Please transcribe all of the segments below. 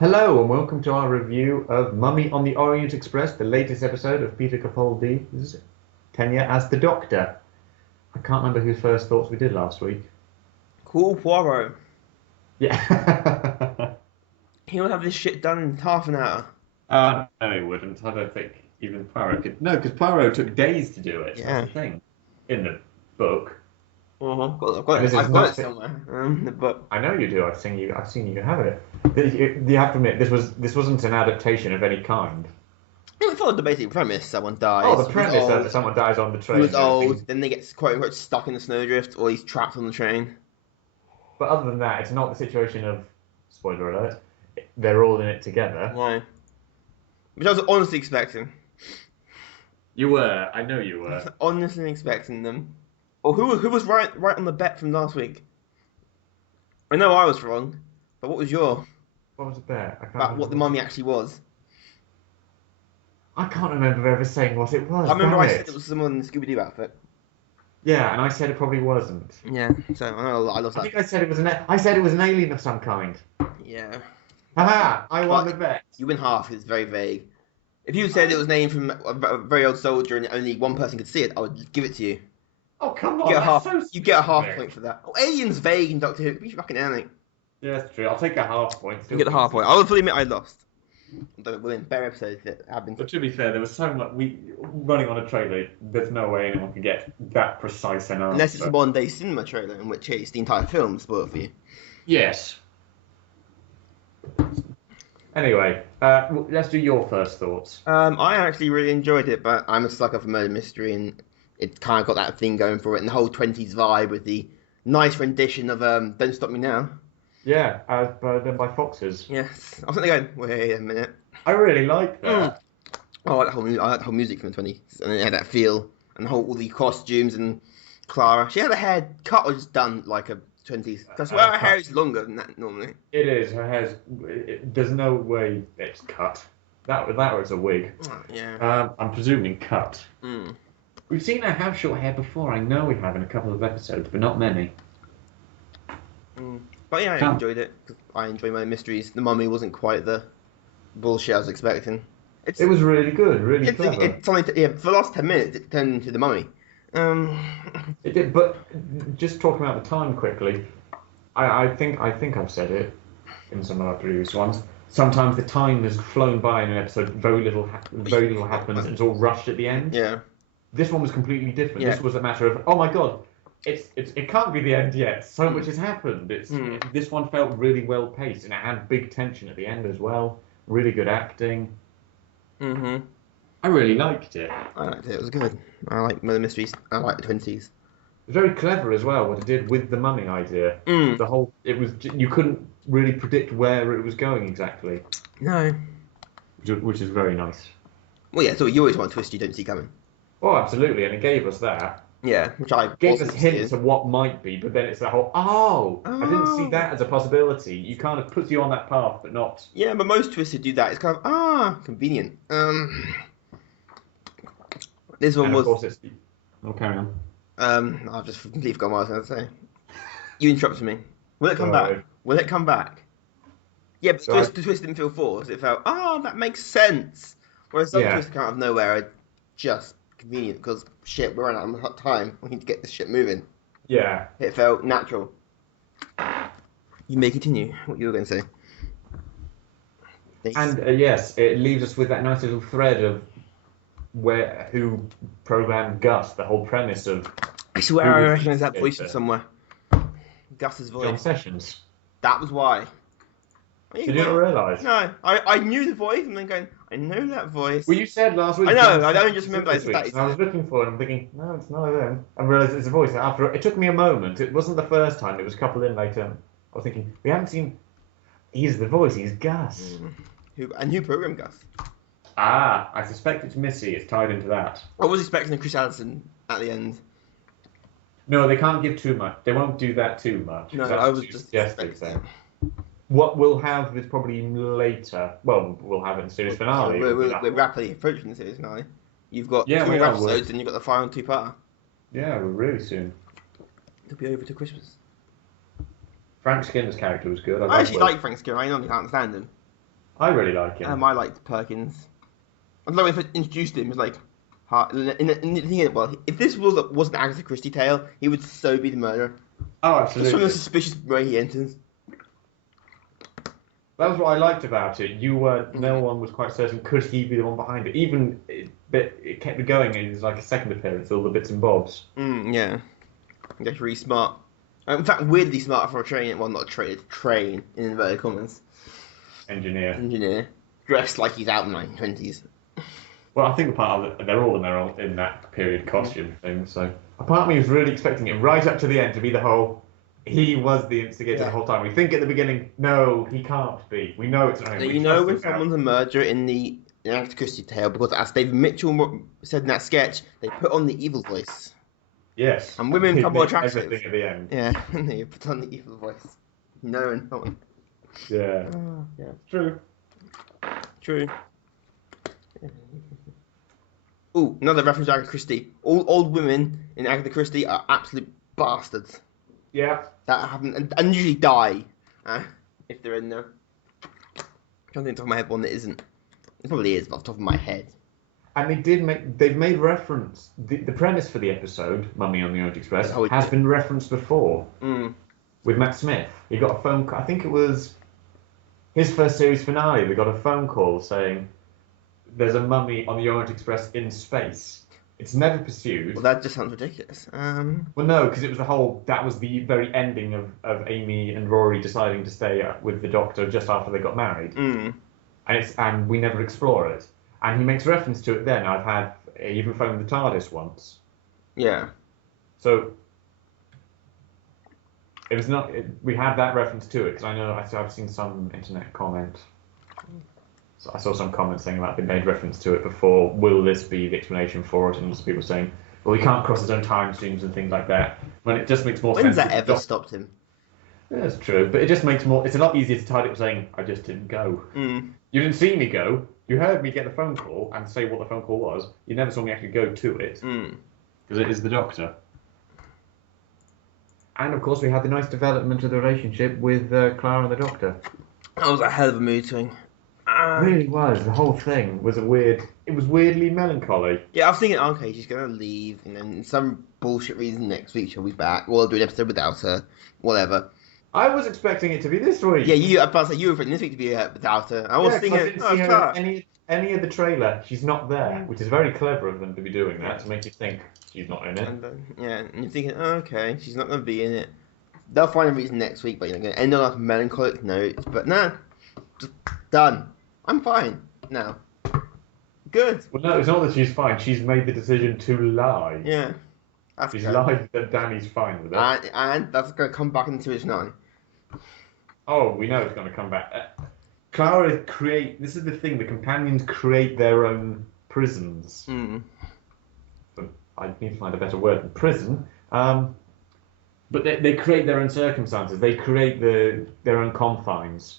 Hello and welcome to our review of Mummy on the Orient Express, the latest episode of Peter Capaldi's tenure as the Doctor. I can't remember whose first thoughts we did last week. Cool Poirot. Yeah. He'll have this shit done in half an hour. No, he wouldn't. I don't think even Poirot could. No, because Poirot took days to do it. Yeah. That's the thing. In the book. I've This is got it nothing. somewhere. The book. I know you do. I've seen you have it. You have to admit, this wasn't an adaptation of any kind. It followed the basic premise. Someone dies. Oh, the premise that someone dies on the He train. was old, then they get quote unquote stuck in the snowdrift, or he's trapped on the train. But other than that, it's not the situation of, spoiler alert, they're all in it together. No. Which I was honestly expecting. You were. I know you I were. was honestly expecting them. Or who was right on the bet from last week? I know I was wrong, but what was your What was the bet? I can't about what the remember. mummy actually was? I can't remember ever saying what it was. I remember damn I said it was someone in the Scooby Doo outfit. Yeah, and I said it probably wasn't. Yeah, so I know I lost I that. think I said it was I said it was an alien of some kind. Yeah. Haha! I won But the bet. you win half, it's very vague. If you said it was named from a very old soldier and only one person could see it, I would just give it to you. Oh come You on! get a That's half. so You get a half specific. point for that. Oh, aliens vague in Doctor Who. Be fucking anything. Yeah, that's true. I'll take a half point. You get the half point. I will fully admit I lost. But within bare episodes that have been. But to be fair, there was so much running on a trailer. There's no way anyone can get that precise an answer. Unless it's a modern day cinema trailer, in which case the entire film spoiled for you. Yes. Anyway, let's do your first thoughts. I actually really enjoyed it, but I'm a sucker for murder mystery, and it kind of got that thing going for it, and the whole 20s vibe with the nice rendition of Don't Stop Me Now. Yeah, done by Foxes. Yes. I was sitting there going, wait a minute. I really like that. I like the whole music from the 20s, and it had that feel, and all the costumes, and Clara. She had her hair cut or just done like a 20s. Because her hair is longer than that normally. It is. Her hair's. There's no way it's cut. That was a wig. Yeah. I'm presuming cut. Mm. We've seen her have short hair before. I know we have in a couple of episodes, but not many. Mm. But yeah, I enjoyed it. 'Cause I enjoy my mysteries. The mummy wasn't quite the bullshit I was expecting. It was really good, really It's clever. for the last 10 minutes, it turned into the mummy. It did, but just talking about the time quickly, I think I've said it in some of our previous ones. Sometimes the time has flown by in an episode, very little happens, and it's all rushed at the end. Yeah. This one was completely different. Yeah. This was a matter of, oh my god, it can't be the end yet. So much has happened. This one felt really well paced, and it had big tension at the end as well. Really good acting. Mm-hmm. I really liked it. I liked it. It was good. I like murder mysteries. I like the 20s. Very clever as well what it did with the mummy idea. Mm. You couldn't really predict where it was going exactly, No. which is very nice. Well, yeah. So you always want a twist you don't see coming. Oh, absolutely, and it gave us that. Yeah, which I Gave wasn't us hints seeing. of what might be, but then it's the whole, I didn't see that as a possibility. You kind of puts you on that path, but not. Yeah, but most twists that do that, it's kind of convenient. This one And of was. course, it's. Oh, carry on. I've just completely forgotten what I was going to say. You interrupted me. Will it come Sorry. back? Will it come back? Yeah, but Sorry. the twist didn't feel forced. It felt, that makes sense. Whereas some Yeah. twists come out of nowhere are just convenient because, shit, we're running out of time. We need to get this shit moving. Yeah. It felt natural. You may continue what you were going to say. Thanks. And yes, it leaves us with that nice little thread of who programmed Gus. The whole premise of I swear who I was recognise that the voice from instigator. somewhere. Gus's John voice. Sessions. That was why. Did you not realise? No, I knew the voice and then going, I know that voice. Well, you said last week. I know, John I don't Sessions just remember this that week, it's and I was looking for it. And I'm thinking, no, it's not him. I realised it's a voice. And after it took me a moment. It wasn't the first time. It was a couple in later. I was thinking, we haven't seen. He's the voice. He's Gus. Who programmed Gus? Ah, I suspect it's Missy. It's tied into that. I was expecting Chris Addison at the end. No, they can't give too much. They won't do that too much. No, That's I was too just suggestive expecting. then. What we'll have is probably later. Well, we'll have it in the series finale. We're rapidly approaching the series finale. You've got Yeah, two we more are, episodes and you've got the final two-parter. Yeah, we're really soon. It'll be over to Christmas. Frank Skinner's character was good. I actually like Frank Skinner. I normally can't stand him. I really like him. I liked Perkins. I love if I introduced him as like, well, if this wasn't Agatha Christie tale, he would so be the murderer. Oh, Just from the absolutely. suspicious way he enters. That was what I liked about it. No one was quite certain could he be the one behind it. But it kept it going. It was like a second appearance, all the bits and bobs. Yeah. That's really smart. In fact, weirdly smart for a train. Well, not a train in inverted commas. Engineer. Dressed like he's out in the 1920s. Well, I think they're all in that period costume thing. So a part of me was really expecting it right up to the end to be the whole. He was the instigator the whole time. We think at the beginning, no, he can't be. We know it's not him. So you know when someone's a murderer in the Agatha Christie tale, because as David Mitchell said in that sketch, they put on the evil voice. Yes. And women become more attractive. Everything at the end. Yeah, and they put on the evil voice. No and no one. Yeah. Yeah. True. Ooh, another reference to Agatha Christie. All old women in Agatha Christie are absolute bastards. Yeah. That happen and usually die if they're in there. I'm trying to think off the top of my head one that isn't. It probably is, but off the top of my head. And they've made reference. The premise for the episode, Mummy on the Orient Express, has been referenced before. With Matt Smith. He got a phone call. I think it was his first series finale. They got a phone call saying there's a mummy on the Orient Express in space. It's never pursued. Well, that just sounds ridiculous. Well, no, because it was that was the very ending of Amy and Rory deciding to stay with the Doctor just after they got married. And we never explore it. And he makes reference to it then. I even phoned the TARDIS once. Yeah. So it was not. We had that reference to it because I know I've seen some internet comment. So I saw some comments saying about they made reference to it before. Will this be the explanation for it? And lots of people saying, well, he can't cross his own time streams and things like that. When it just makes more sense. When's that ever stopped him? Yeah, that's true, but it just makes more. It's a lot easier to tie it up saying, I just didn't go. You didn't see me go. You heard me get the phone call and say what the phone call was. You never saw me actually go to it. Because it is the Doctor. And of course, we had the nice development of the relationship with Clara and the Doctor. That was a hell of a mood swing. It really was. The whole thing was it was weirdly melancholy. Yeah, I was thinking, okay, she's going to leave, and then some bullshit reason next week she'll be back. We'll do an episode without her. Whatever. I was expecting it to be this week. Yeah, you were expecting this week to be without her. I was thinking, I didn't see her in any of the trailer. She's not there, which is very clever of them to be doing that, to make you think she's not in it. And you're thinking, okay, she's not going to be in it. They'll find a reason next week, but you're going to end on a melancholic note. But nah, just done. I'm fine now. Good. Well, no, it's not that she's fine. She's made the decision to lie. Yeah. She's lied that Danny's fine with it. And that's going to come back into series 9. Oh, we know it's going to come back. This is the thing, the companions create their own prisons. I need to find a better word than prison. But they create their own circumstances. They create their own confines.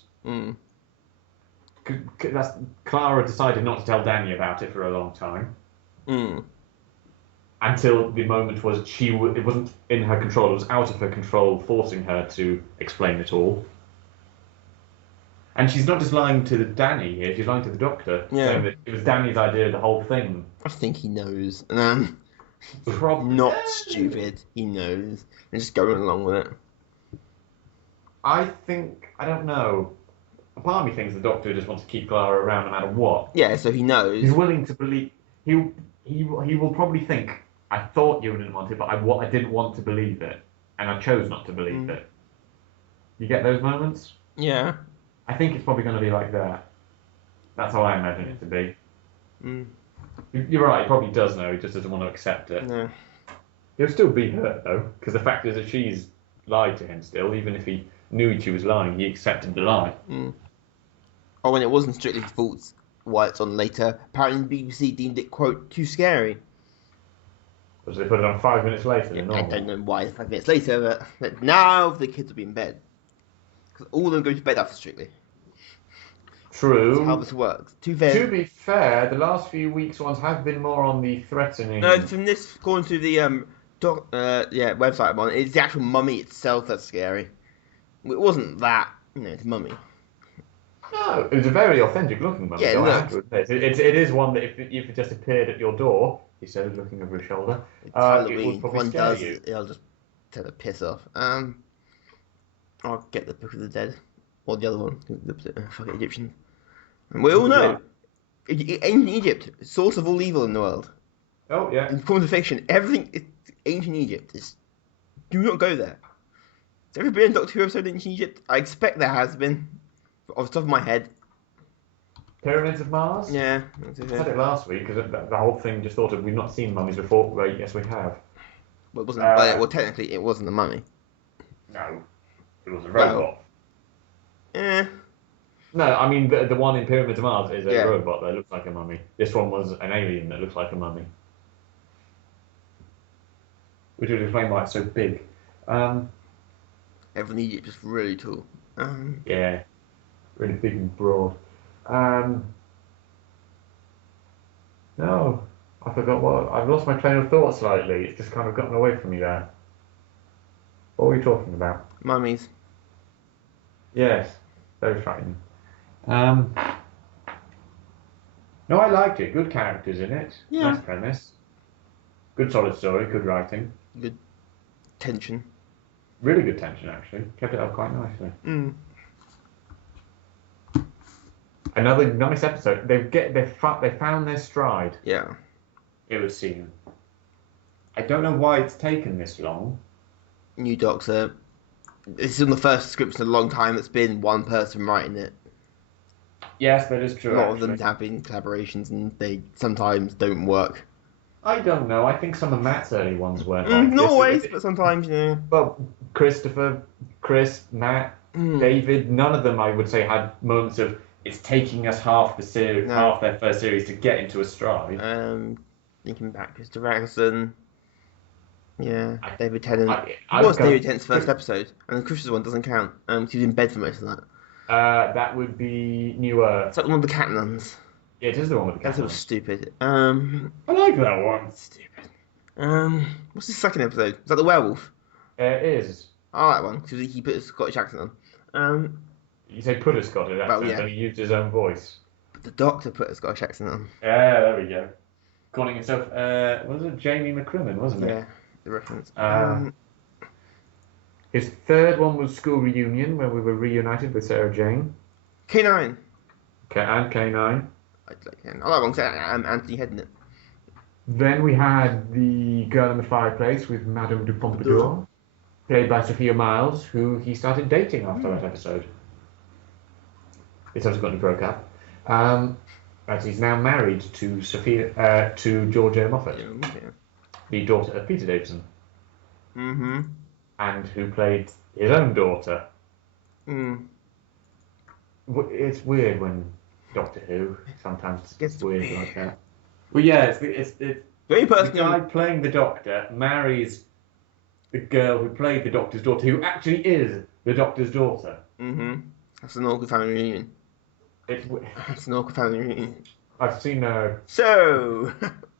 Clara decided not to tell Danny about it for a long time. Until the moment was it wasn't in her control. It was out of her control, forcing her to explain it all. And she's not just lying to Danny here, she's lying to the Doctor. Yeah. Saying that it was Danny's idea, the whole thing. I think he knows. Not stupid. He knows. And just going along with it. I don't know. A part of me thinks the Doctor just wants to keep Clara around no matter what. Yeah, so he knows. He's willing to believe. He will probably think, I thought you didn't want it, but I didn't want to believe it. And I chose not to believe it. You get those moments? Yeah. I think it's probably going to be like that. That's how I imagine it to be. You're right, he probably does know, he just doesn't want to accept it. No. He'll still be hurt, though, because the fact is that she's lied to him still, even if he knew she was lying, he accepted the lie. Or when it wasn't strictly his fault, why it's on later, apparently the BBC deemed it, quote, too scary. So they put it on 5 minutes later than normal. I don't know why it's 5 minutes later, but now the kids will be in bed. Because all of them go to bed after Strictly. True. That's how this works. To be fair, the last few weeks ones have been more on the threatening. No, from this, according to the website I'm on, it's the actual mummy itself that's scary. It wasn't that, it's mummy. No, it was a very authentic looking mummy. Yeah, it Though, I have looked. to admit. It is one that if it just appeared at your door, he said, looking over his shoulder, It's it would Halloween. If probably one scare does, you. it'll just tell the piss off. I'll get the Book of the Dead. Or the other one. Fuck it, Egyptians. And we all know. Ancient Egypt, source of all evil in the world. Oh yeah. In forms of fiction, everything is ancient Egypt. Do not go there. Has there ever been a Doctor Who episode in ancient Egypt? I expect there has been. Off the top of my head. Pyramids of Mars? Yeah. I said it last week because the whole thing just thought of we've not seen mummies before. Right, yes, we have. Well, it wasn't. Technically, it wasn't a mummy. No, it was a Well, robot. Eh. No, I mean the one in Pyramids of Mars is a Yeah. robot that looks like a mummy. This one was an alien that looks like a mummy, which would explain why it's so big. Everyone in Egypt is really tall. Yeah, really big and broad. No, I forgot what I've lost my train of thought slightly. It's just kind of gotten away from me there. What were we talking about? Mummies. Yes, very frightening. No, I liked it. Good characters in it. Yeah. Nice premise. Good solid story. Good writing. Good tension. Really good tension, actually. Kept it up quite nicely. Another nice episode. They found their stride. Yeah. It would seem. I don't know why it's taken this long. New Doctor. This is on the first script in a long time. It's been one person writing it. Yes, that is A true. lot of them have been collaborations, and they sometimes don't work. I don't know. I think some of Matt's early ones weren't. Like Not this. always, but sometimes, Well, Christopher, Chris, Matt, David, none of them I would say had moments of it's taking us half the series, half their first series to get into a stride. Thinking back, Christopher Eccleston. Yeah, David Tennant. I It was David Tennant's first episode, and the Christmas one doesn't count. He was in bed for most of that. That would be New Earth. It's like one of the cat nuns. Yeah, it is the one with the cat. That was stupid. I like that one. Stupid. What's the second episode? Is that the werewolf? It is. I like that one because he put a Scottish accent on. You say put a Scottish accent, yeah. and he used his own voice. The Doctor put a Scottish accent on. Yeah, there we go. Calling himself, was it Jamie McCrimmon, wasn't it? Yeah, the reference. His third one was School Reunion, where we were reunited with Sarah Jane. K9. And K9. I like one because Anthony Head in it. Then we had The Girl in the Fireplace with Madame du Pompadour, played by Sophia Miles, who he started dating after that episode. They subsequently broke up. As he's now married to Georgia Moffat, the daughter of Peter Davison. Mm-hmm. And who played his own daughter. It's weird when Doctor Who sometimes gets weird like that. Well, yeah, the guy playing the Doctor marries the girl who played the Doctor's daughter, who actually is the Doctor's daughter. Mm-hmm. That's an awkward family reunion. It's an awkward family reunion. I've seen So.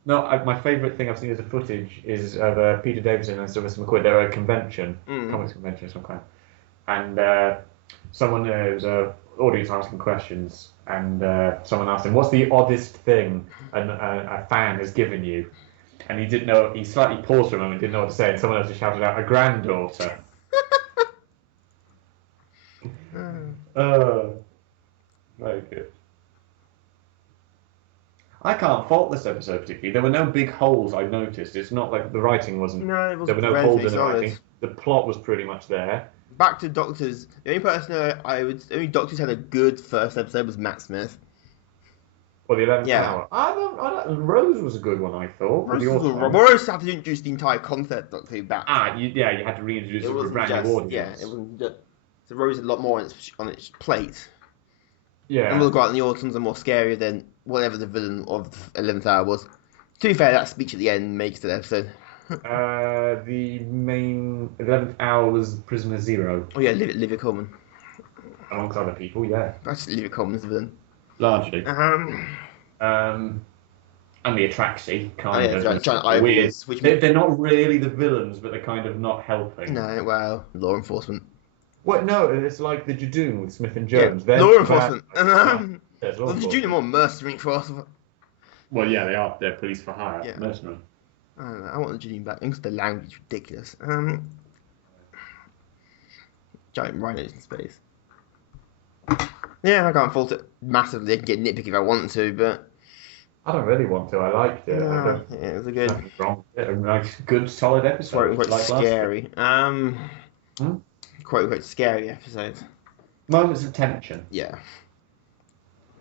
No, my favourite thing I've seen as a footage is of Peter Davison and Sylvester McCoy. They're at a convention, comics convention of some kind, and someone there was an audience asking questions, and someone asked him, "What's the oddest thing a fan has given you?" And he didn't know. He slightly paused for a moment, didn't know what to say, and someone else just shouted out, "A granddaughter." Very good. I can't fault this episode particularly. There were no big holes I noticed. It's not like the writing wasn't. No, it wasn't. There were no holes in the writing. The plot was pretty much there. Back to Doctors. The only person the only Doctors had a good first episode was Matt Smith. Or the 11th Hour. Rose was a good one, I thought. Rose had to introduce the entire concept of Doctor Who back. You had to reintroduce it to a brand new audience. Yeah, it wasn't just. So Rose had a lot more on its plate. Yeah. And we'll go out in the autumns are more scarier than whatever the villain of the 11th Hour was. To be fair, that speech at the end makes the episode. The main 11th Hour was Prisoner Zero. Oh yeah, Livia Coleman. Amongst other people, yeah. That's Livia Coleman's the villain. Largely. And the Atraxi kind of weird. They're not really the villains, but they're kind of not helping. No, well, law enforcement. What? No, it's like the Jadoon with Smith and Yeah, Jones. They're law bad enforcement. guys. There's law Well, the junior enforcement. more mercenary force. Well, yeah, they are. They're police for hire, Yeah. mercenary. I don't know. I want the junior back. Because the language is ridiculous. Giant rhinos in space. Yeah, I can't fault it massively. I can get nitpicky if I want to, but I don't really want to. I liked it. I don't. yeah, it was a There's good. nothing wrong with it. A nice, good, solid Quote episode. unquote Like last scary. Hmm? Quote unquote scary episode. moments of tension. Yeah.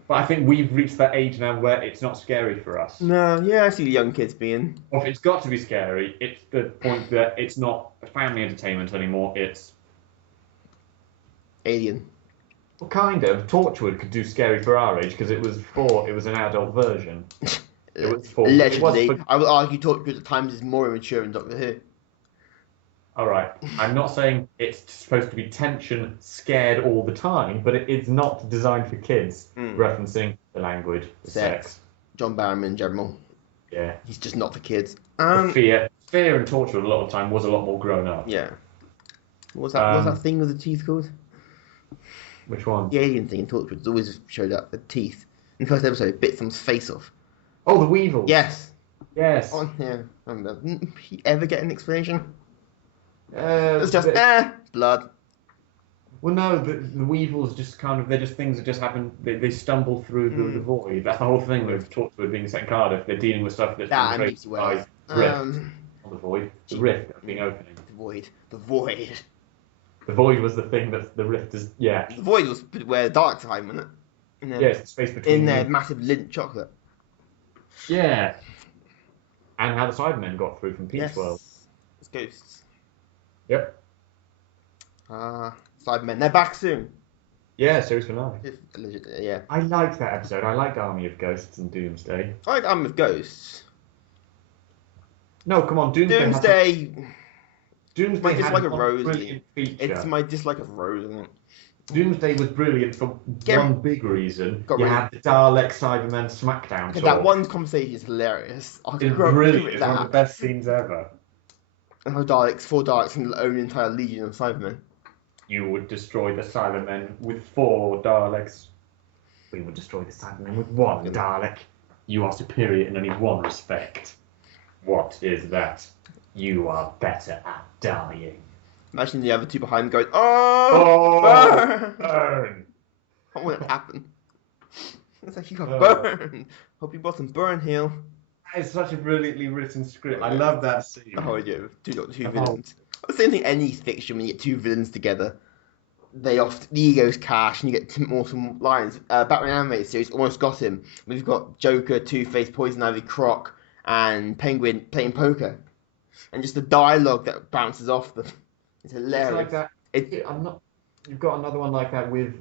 But I think we've reached that age now where it's not scary for us. No, yeah, I see the young kids being. Or if it's got to be scary, it's the point that it's not family entertainment anymore. It's Alien. well, kind of. Torchwood could do scary for our age because it was an adult version. It was for Allegedly. It was for, I would argue Torchwood at times is more immature than Doctor Who. all right. I'm not saying it's supposed to be tension, scared all the time, but it's not designed for kids. Referencing the language, the sex. John Barrowman in general. Yeah. He's just not for kids. The fear and Torchwood a lot of time was a lot more grown up. Yeah. What's that thing with the teeth called? Which one? The alien thing in Torchwood always showed up, the teeth. In the first episode, it bit someone's face off. Oh, the Weevils. Yes. Yes. Oh, yeah. I remember. Didn't he ever get an explanation? It's It's just, blood. Well, no, the Weevils just kind of, they're just things that just happen, they stumble through the void. That's the whole thing with Torchwood being set in Cardiff. They're dealing with stuff that's been created by rift on the void. The rift being opening. The void. The void. The void was the thing that the rift is, yeah. The void was where dark time, wasn't it? Yeah, it's the space between in their massive Lindt chocolate. Yeah. And how the Cybermen got through from Peach World. It's ghosts. Yep. Cybermen. They're back soon. Yeah, series finale. Yeah. I liked that episode. I liked Army of Ghosts and Doomsday. I like Army of Ghosts. No, come on, Doomsday. Doomsday My had dislike of one Rose. brilliant feature. It's my dislike of Rose, isn't it? Doomsday was brilliant for one big reason. You had the Dalek Cybermen Smackdown talk. That one conversation is hilarious. It's brilliant. It's one of the best scenes ever. And how four Daleks can own an entire legion of Cybermen. You would destroy the Cybermen with 4 Daleks. We would destroy the Cybermen with 1 Dalek. You are superior in only one respect. What is that? You are better at dying. Imagine the other two behind going, oh, burn! What would happen? It's like you got burned. Hope you bought some burn heal. It's such a brilliantly written script. I love that scene. Oh yeah, two villains. The same thing. Any fiction when you get 2 villains together, the egos clash and you get awesome lines. Batman animated series almost got him. We've got Joker, Two-Face, Poison Ivy, Croc, and Penguin playing poker, and just the dialogue that bounces off them. It's hilarious. It's like that. You've got another one like that with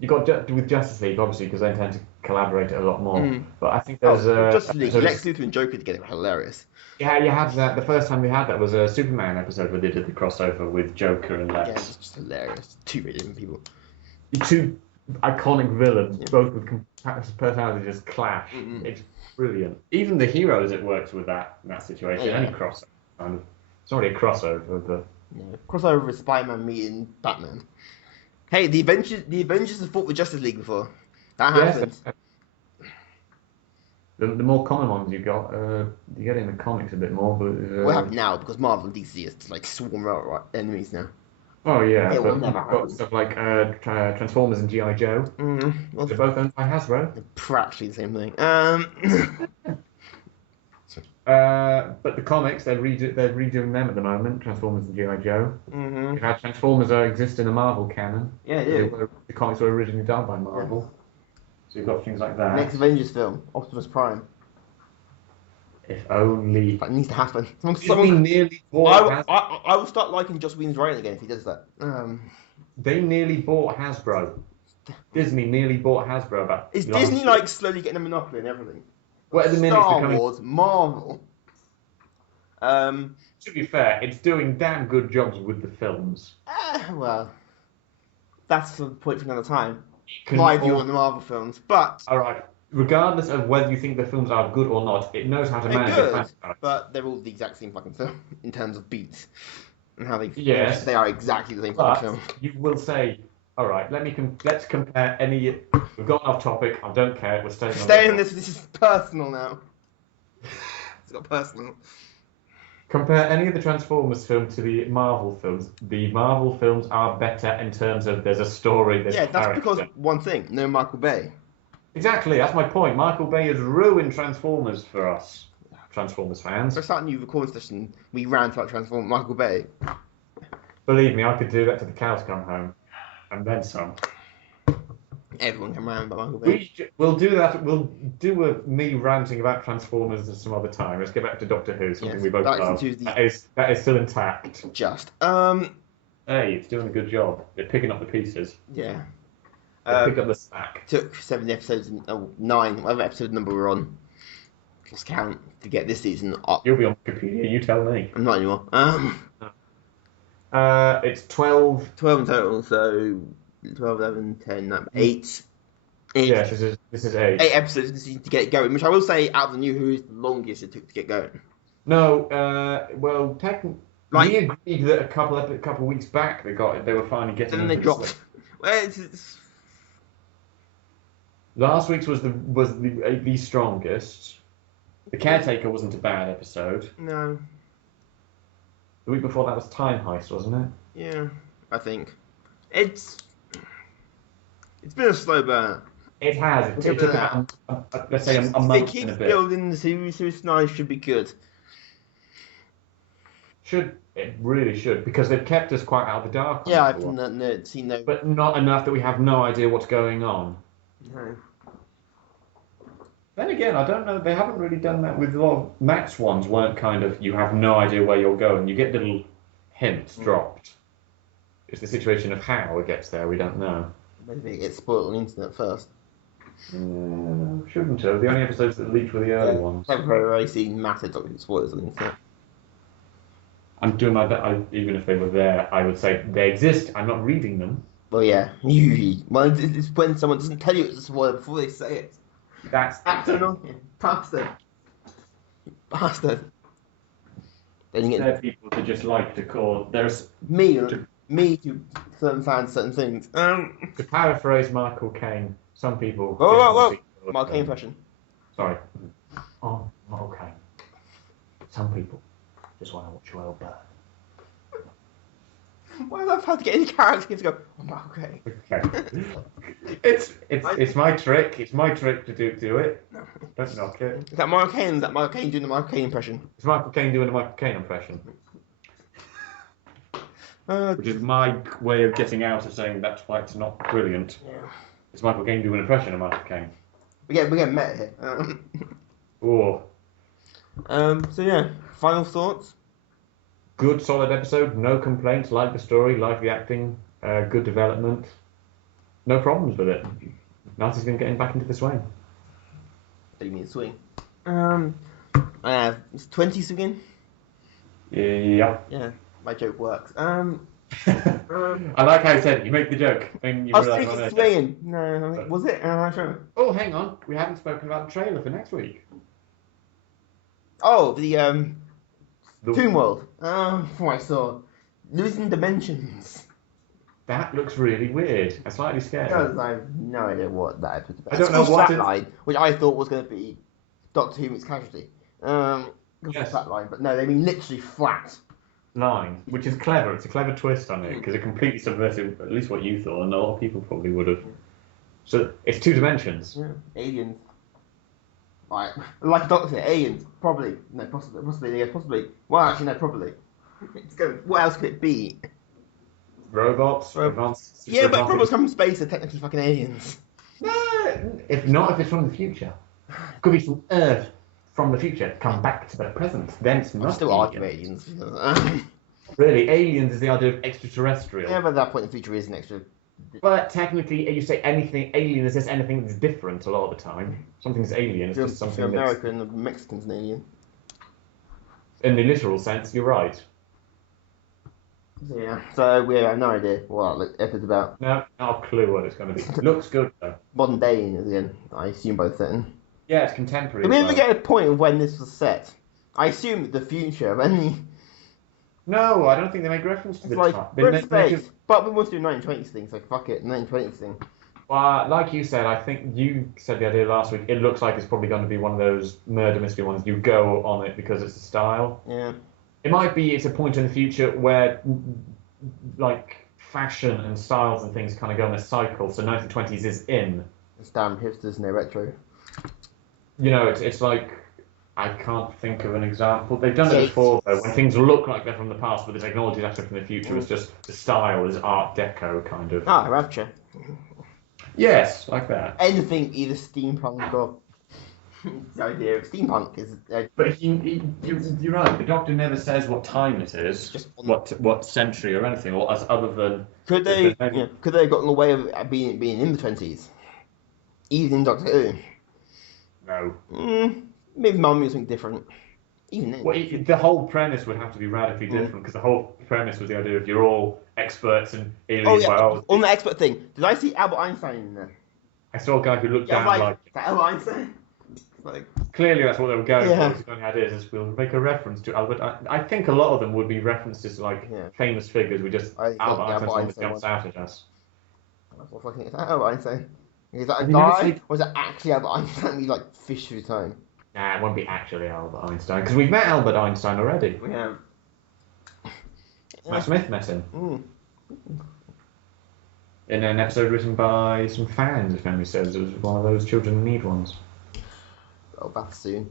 with Justice League, obviously, because they tend to collaborate a lot more. But I think there's Justice League, Lex Luthor and Joker together were hilarious. Yeah, you had that. The first time we had that was a Superman episode where they did the crossover with Joker and Lex. Yeah, it's just hilarious. 2 really different people. 2 iconic villains, both with personalities, just clash. It's brilliant. Even the heroes, it works with that situation. Any crossover, kind of. It's already a crossover, but. Yeah. Crossover with Spider-Man meeting Batman. Hey, the Avengers have fought with Justice League before. That happened. The more common ones you get in the comics a bit more, but what happened now because Marvel and DC is like swarm out enemies now. Oh yeah, It will but never you've got stuff like Transformers and G.I. Joe. Well, They're both owned by Hasbro. They're practically the same thing. But the comics, they're redoing them at the moment. Transformers and G.I. Joe. You've had Transformers exist in the Marvel canon. Yeah, they do. The comics were originally done by Marvel. Yeah. So you've got things like that. Next Avengers film, Optimus Prime. If only. That needs to happen. Nearly bought I will start liking Joss Whedon's writing again if he does that. They nearly bought Hasbro. Disney nearly bought Hasbro. Is Disney like slowly getting a monopoly and everything? Well, at the minute, Star Wars, Marvel. To be fair, it's doing damn good jobs with the films. Well, that's the point for another time. My view on the Marvel films, but all right. Regardless of whether you think the films are good or not, it knows how to manage good, it. but they're all the exact same fucking film in terms of beats. and how Yes. they are exactly the same But film. you will say, all right, let's compare any. We've gone off topic. I don't care. We're staying on Stay in this. this. This is personal now. It's got personal. Compare any of the Transformers films to the Marvel films. The Marvel films are better in terms of there's a story, there's Yeah, that's character. because one thing. No Michael Bay. Exactly, that's my point. Michael Bay has ruined Transformers for us, Transformers fans. For a start a new recording session, we ran about Transformers Michael Bay. Believe me, I could do that till the cows come home, and then some. Everyone can rant about Michael Bay. We'll do that. We'll do me ranting about Transformers at some other time. Let's get back to Doctor Who, something we both love. That is still intact. Hey, it's doing a good job. They're picking up the pieces. Yeah. Pick up the slack. Took 7 episodes, 9, whatever episode number we're on. Just count to get this season up. You'll be on Wikipedia. You tell me. I'm not anymore. It's 12. 12 in total, so 12, 11, 10, 8. Yes, this is 8. 8 episodes to get it going, which I will say, out of the New Who, is the longest it took to get going. No, well, technically, we agreed that a couple weeks back they were finally getting. And then they dropped. Well, last week's was the strongest. The Caretaker wasn't a bad episode. No. The week before that was Time Heist, wasn't it? Yeah, I think it's been a slow burn. It has. It took about, let's say, a month they keep and a bit. building the series 9 should be good. It really should, because they've kept us quite out of the dark. Yeah, I've seen no. But not enough that we have no idea what's going on. No. Then again, I don't know. They haven't really done that with a lot of Matt's ones. Weren't kind of you have no idea where you're going. You get little hints dropped. It's the situation of how it gets there. We don't know. Maybe it gets spoiled on the internet first. Shouldn't have. The only episodes that leaked were the early ones. I've already seen massive spoilers on the internet. I'm doing my best. Even if they were there, I would say they exist. I'm not reading them. Well, yeah. Well, it's when someone doesn't tell you it's a spoiler before they say it. That's annoying. Bastard. Then you get there are people that just like to call. There's me to certain fans certain things. To paraphrase Michael Caine, some people. Whoa. Michael Caine impression. Sorry. Oh, Michael Caine. Some people just want to watch your oil burn. Why have I had to get any characters to go? Oh, okay. It's my trick. It's my trick to do it. Don't knock it. Is that Michael Caine? Is that Michael Caine doing the Michael Caine impression? It's Michael Caine doing a Michael Caine impression. Which is my way of getting out of saying that's why it's not brilliant. Yeah. It's Michael Caine doing an impression of Michael Caine. We get meta here. Oh. So yeah, final thoughts. Good, solid episode. No complaints. Like the story. Like the acting. Good development. No problems with it. Nice been getting back into the swing. What do you mean swing? It's 20s again. Yeah. Yeah, my joke works. I like how you said it. You make the joke. And you I was thinking swinging. No, was it? Sure. Oh, hang on. We haven't spoken about the trailer for next week. Oh, the Toon World. From what I saw. Losing Dimensions. That looks really weird. I'm slightly scared. Because I have no idea what that is about. I don't know what Flatline, which I thought was going to be Doctor Who meets Casualty. Yes. Flatline, but no, they mean literally flat. Line, which is clever. It's a clever twist on it because it completely subverted at least what you thought, and a lot of people probably would have. So it's 2 dimensions. Yeah, aliens. Right, like Doctor aliens, probably. No, possibly. Yeah, possibly. Well, actually, no, probably. What else could it be? Robots, advanced. Yeah, but robots come from space. They're technically fucking aliens. If not, if it's from the future, could be from Earth. From the future, come back to the present. Then it's not. Still argue aliens. Really, aliens is the idea of extraterrestrial. Yeah, but at that point, the future is an extra. But technically, you say anything alien is just anything that's different a lot of the time. Something's alien. It's just something. America and the Mexicans an alien. In the literal sense, you're right. Yeah. So we have no idea what the it's about. No clue what it's going to be. Looks good though. Modern day again, I assume by the setting. Yeah, it's contemporary. Did we ever get a point of when this was set? I assume the future of any. No, I don't think they make reference to It's the like, time. we're in space, but we want to do 1920s thing, so fuck it, 1920s thing. Well, like you said, I think you said the idea last week. It looks like it's probably going to be one of those murder mystery ones. You go on it because it's a style. Yeah. It might be it's a point in the future where like fashion and styles and things kind of go in a cycle. So 1920s is in. It's damn hipsters, no retro. You know, it's like I can't think of an example. They've done it Yes. before though, when things look like they're from the past, but the technology is actually from the future. It's just the style is Art Deco kind of. Ah, rapture. Yes, like that. Anything either steampunk or the idea of steampunk is But you're right. The Doctor never says what time it is, just what century or anything, or as other than. could they have gotten away with it being in the 20s, even in Doctor Who? No. Maybe Mummy was something different. Even then. Well, the whole premise would have to be radically different because the whole premise was the idea of you're all experts in alien biology. On the expert thing, did I see Albert Einstein in there? I saw a guy who looked down Is like that Albert Einstein? Like, clearly that's what they were going Yeah. for. Because the only idea is we'll make a reference to Albert. I think a lot of them would be references to like famous figures. We just I think Albert Albert Einstein Einstein jumps out at us. what fucking is that Albert Einstein? Is that a Have you never guy? seen- Or is that actually Albert Einstein? We like fish through time. Nah, it won't be actually Albert Einstein because we've met Albert Einstein already. We have. Matt Smith met him Mm. in an episode written by some fans. If memory serves, it was one of those children in need ones. Oh, back soon.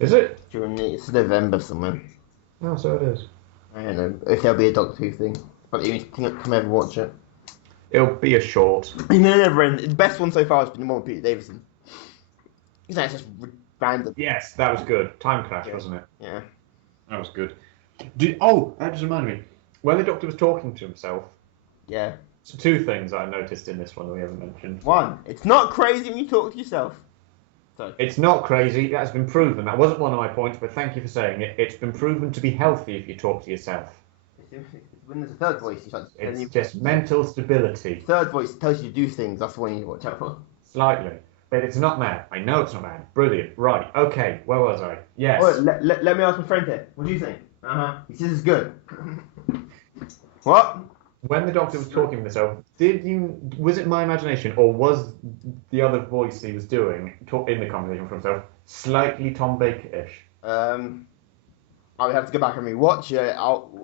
Is it? It's November somewhere. No, so it is. I don't know if there'll be a Doctor Who thing, but you can come over and watch it. It'll be a short. You know, never end. The best one so far has been the one with Peter Davison. It's just random. Yes, that was good. Time Crash, wasn't it? Yeah. That was good. That just reminded me. When the Doctor was talking to himself, Yeah. so two things I noticed in this one that we haven't mentioned. One, it's not crazy when you talk to yourself. It's not crazy. That's been proven. That wasn't one of my points, but thank you for saying it. It's been proven to be healthy if you talk to yourself. When there's a third voice, It's just mental stability. Third voice tells you to do things. That's the one you need to watch out for. Slightly. But it's not mad. I know it's not mad. Brilliant. Right. Okay. Where was I? Yes. Oh, let me ask my friend here. What do you think? He says it's good. What? When the Doctor was talking to himself, was it my imagination or was the other voice he was doing in the conversation for himself slightly Tom Baker-ish? I would have to go back and rewatch it.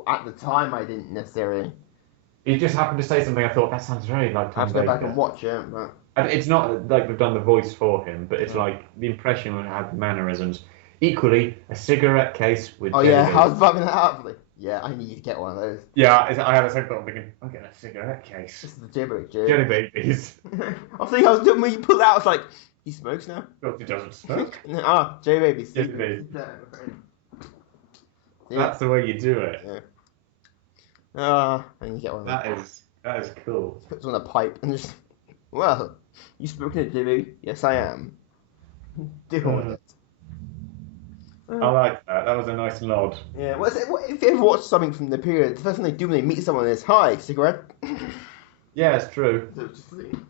At the time, I didn't necessarily. He just happened to say something. I thought that sounds very like I Tom have to go Baker. back and watch it, but And it's not like we've done the voice for him, but it's like the impression we have mannerisms. Equally, a cigarette case with. oh yeah, how's fucking that up? Like, yeah, I need to get one of those. Yeah, I had the same thought. I'm thinking, I'm getting a cigarette case. This is the gibberish, Jelly babies. I think I was doing when you pull out. It's like he smokes now. Doctor doesn't smoke. Jelly babies. Jelly babies. Yeah. That's the way you do it. Yeah. I need to get one. That is cool. Puts on a pipe and just. Well, you smoking it, Jelly baby? Yes, I am. Deal with it. I like that. That was a nice nod. Yeah. What if you ever watch something from the period? The first thing they do when they meet someone is, "Hi, cigarette." Yeah, it's true. It's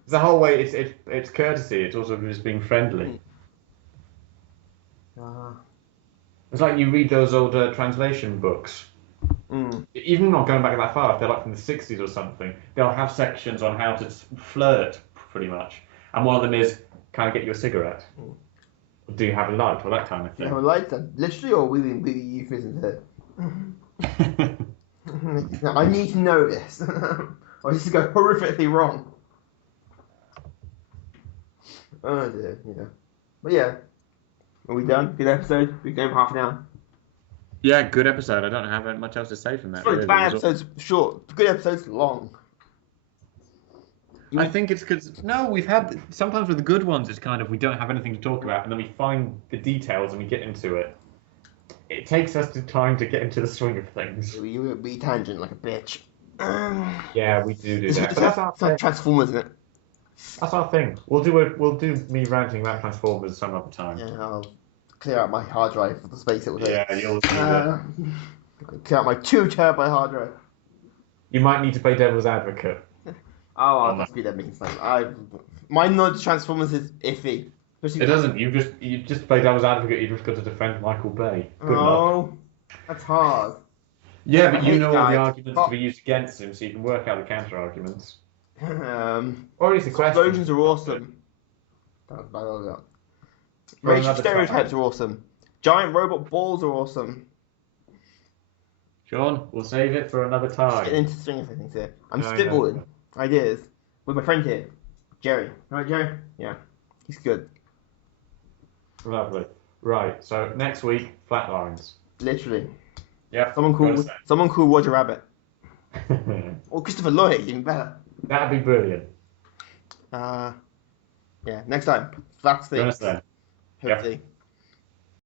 the whole way. It's courtesy. It's also just being friendly. It's like you read those old translation books. Even not going back that far, if they're like from the 60s or something, they'll have sections on how to flirt, pretty much. And one of them is, can I get you a cigarette? Do you have a light? Or that kind of Do you thing. have a light then? Literally, or we euphemism here? I need to know this. Or this is going horrifically wrong. Oh dear, yeah. But yeah. Are we done? Good episode? We've gone half an hour. Yeah, good episode. I don't have much else to say from that. Sorry, bad episodes short. Good episodes long. I think it's because we've had sometimes with the good ones. It's kind of we don't have anything to talk about, and then we find the details and we get into it. It takes us the time to get into the swing of things. We tangent like a bitch. Yeah, we do that. It's But that's our like thing. Transformers, isn't it? That's our thing. We'll do me ranting about Transformers some other time. Yeah, I'll clear out my hard drive for the space it will take. Yeah, you'll do that. Clear out my 2 terabyte hard drive. You might need to play devil's advocate. Oh, I'll just be there making sense. My knowledge of Transformers is iffy. It doesn't. You just play devil's advocate. You just got to defend Michael Bay. Good luck. Oh, that's hard. Yeah, but I you hate know all the guys. arguments to be used against him, so you can work out the counter arguments. Or at least the Explosions questions. are awesome. That was bad, wasn't it? For Racial another stereotypes time. are awesome. Giant robot balls are awesome. Sean, we'll save it for another Just time. getting into the swing of things here. I'm I spitballing know. ideas with my friend here, Jerry. Right, Jerry? Yeah, he's good. Lovely. Right, so next week, Flatlines. Literally. Yeah. Someone called Roger Rabbit. Or Christopher Lloyd, even better. That'd be brilliant. Yeah, next time. That's Join the us then. hopefully. Yep.